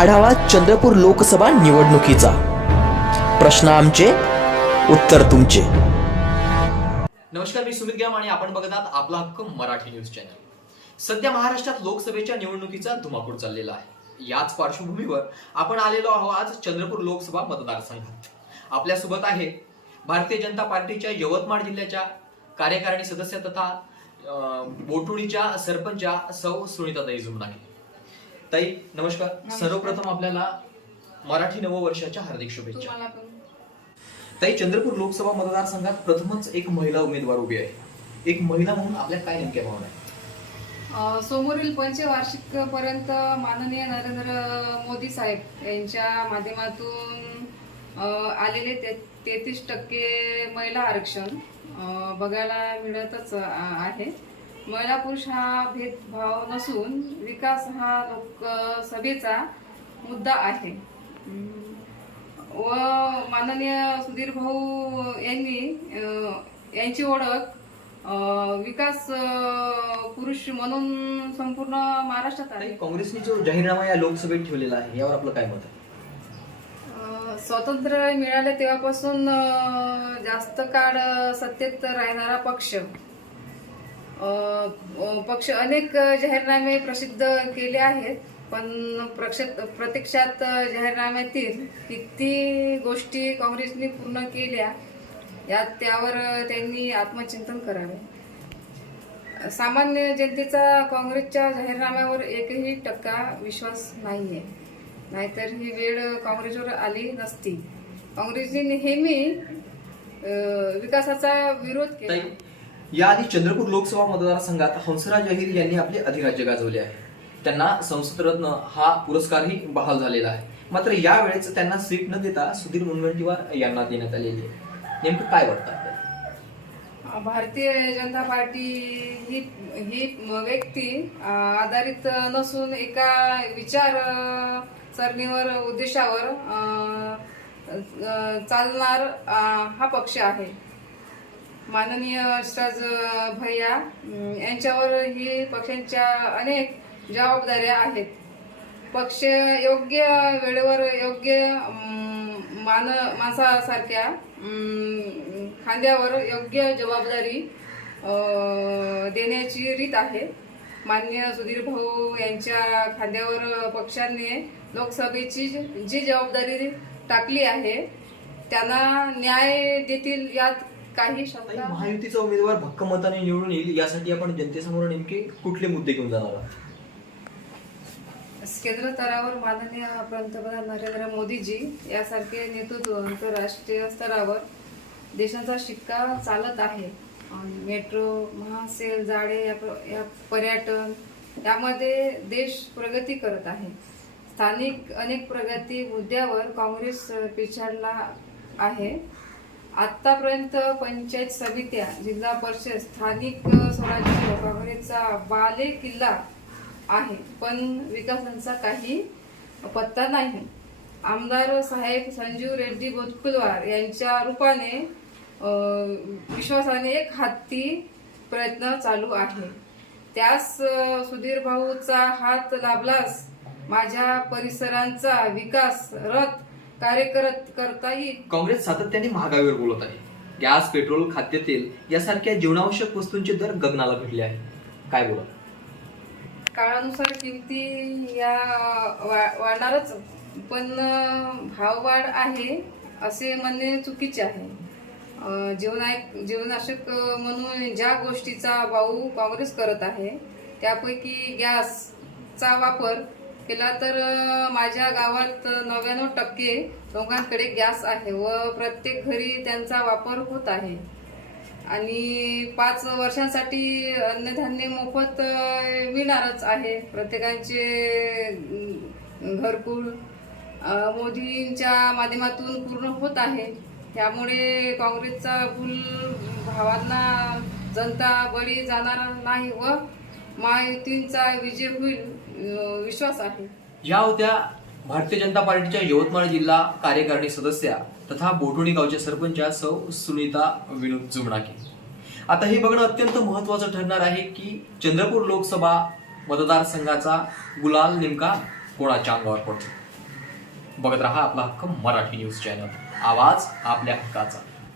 आढावा चंद्रपूर लोकसभा निवडणुकीचा. प्रश्न आमचे उत्तर तुमचे. नमस्कार मी सुमित ग्याम आणि आपण बघत आहात आपला हक्क मराठी न्यूज चॅनल. सध्या महाराष्ट्रात लोकसभेच्या निवडणुकीचा धुमाकूळ चाललेला आहे. याच पार्श्वभूमीवर आपण आलेलो आहोत आज चंद्रपूर लोकसभा मतदारसंघात. आपल्यासोबत आहे भारतीय जनता पार्टीच्या यवतमाळ जिल्ह्याच्या कार्यकारिणी सदस्य तथा अं, बोटुळीच्या सरपंचा सौ सुनीताताई जुमनाके ताई नमस्कार. सर्वप्रथम आपल्याला मराठी नववर्षाच्या हार्दिक शुभेच्छा. तुम्हाला पण. ताई चंद्रपूर लोकसभा मतदारसंघात प्रथमच एक महिला उमेदवार उभी आहे. एक महिला म्हणून आपल्या काय नेमक्या भावना आहे अ, समोरील पंचवार्षिक पर्यंत माननीय नरेंद्र मोदी साहेब यांच्या माध्यमातून अ, आलेले ते तेहतीस टक्के महिला आरक्षण अ, बघायला मिळतच आहे. महिला पुरुष हा भेदभाव नसून विकास हा लोकसभेचा मुद्दा आहे. व माननीय सुधीर भाऊ यांनी यांची ओळख विकास पुरुष म्हणून संपूर्ण महाराष्ट्रात आहे. काँग्रेसने जो जाहीरनामा या लोकसभेत ठेवलेला आहे यावर आपलं काय मत आहे? स्वातंत्र्य मिळाले तेव्हापासून जास्त काळ सत्तेत राहणारा पक्ष. पक्ष अनेक जाहीरनामे प्रसिद्ध केले आहेत पण प्रक्षात प्रत्यक्षात जाहीरनाम्यातील किती गोष्टी काँग्रेसने पूर्ण केल्या यात त्यावर त्यांनी आत्मचिंतन करावे. सामान्य जनतेचा काँग्रेसच्या जाहीरनाम्यावर एकही टक्का विश्वास नाहीये नाहीतर ही वेळ काँग्रेसवर आली नसती. काँग्रेसने नेहमी विकासाचा विरोध केला. याआधी चंद्रपूर लोकसभा मतदारसंघात हंसराज अहिर यांनी आपले अधिराज्य गाजवले आहे. त्यांना संसदरत्न हा पुरस्कारही बहाल झालेला आहे. मात्र यावेळेस त्यांना सीट न देता सुधीर मुनगंटीवार यांना देण्यात आलेली आहे. नेमकं काय वाटतं आपल्याला? भारतीय जनता पार्टी ही ही व्यक्ती आधारित नसून एका विचार सरणीवर उद्देशावर चालणार हा पक्ष आहे. माननीय यशराज भैया यांच्यावर ही पक्षांच्या अनेक जबाबदाऱ्या आहेत. पक्ष योग्य वेळेवर योग्य मान माणसासारख्या खांद्यावर योग्य जबाबदारी देण्याची रीत आहे. मान्य सुधीर भाऊ यांच्या खांद्यावर पक्षाने लोकसभेची जी जबाबदारी टाकली आहे त्यांना न्याय देतील यात काही शंका महायुतीचा उमेदवार भक्कम मताने निवडून येईल यासाठी आपण जनतेसमोर नेमके कुठले मुद्दे घेऊन जाणार आहात? केंद्र स्तरावर माननीय पंतप्रधान नरेंद्र मोदीजी यासारखे नेतृत्व आंतरराष्ट्रीय स्तरावर देशाचा शिक्का चालत आहे. मेट्रो महासेल जाळे या या पर्यटन यामध्ये देश प्रगती करत आहे. स्थानिक अनेक प्रगती मुद्द्यावर काँग्रेस पिछाडला आहे. आतापर्यंत पंचायत समित्या जिल्हा परिषद स्थानिक स्वराज्य काँग्रेसचा बाले किल्ला आहे पण विकासांचा काही पत्ता नाही. आमदार साहेब संजीव रेड्डी बोतकुलवार यांच्या रूपाने विश्वासाने एक हाती प्रयत्न चालू आहे. त्यास सुधीर भाऊचा हात लाभलास माझ्या परिसरांचा विकास रथ कार्य करत करता येईल काँग्रेस सातत्याने महागाईवर बोलत आहे. गॅस पेट्रोल खाद्यतेल यासारख्या जीवनावश्यक वस्तूंचे दर गगनाला भिडले आहे. काय बोला काळानुसार किमती या वा- वाढणारच पण अं, भाववाढ आहे असे म्हणणे चुकीचे आहे. अं, जीवनायक जीवनाशक म्हणून ज्या गोष्टीचा भाऊ काँग्रेस करत आहे त्यापैकी गॅसचा वापर केला तर माझ्या गावात नव्याण्णव टक्के लोकांकडे गॅस आहे व प्रत्येक घरी त्यांचा वापर होत आहे. आणि पाच वर्षांसाठी अन्नधान्य मोफत मिळणारच आहे. प्रत्येकांचे घरकुल मोदींच्या माध्यमातून पूर्ण होत आहे. त्यामुळे काँग्रेसचा पूल भावांना जनता बळी जाणार नाही व महायुतींचा विजय होईल विश्वास आहे. या होत्या भारतीय जनता पार्टीच्या यवतमाळ जिल्हा कार्यकारिणी सदस्या तथा बोटोणी गावच्या सरपंचा सौ सुनीता विनोद जुमणाके. आता हे बघणं अत्यंत महत्वाचं ठरणार आहे की चंद्रपूर लोकसभा मतदारसंघाचा गुलाल नेमका कोणाच्या अंगावर पडतो? बघत रहा आपला हक्क मराठी न्यूज चॅनल. आवाज आपल्या हक्काचा.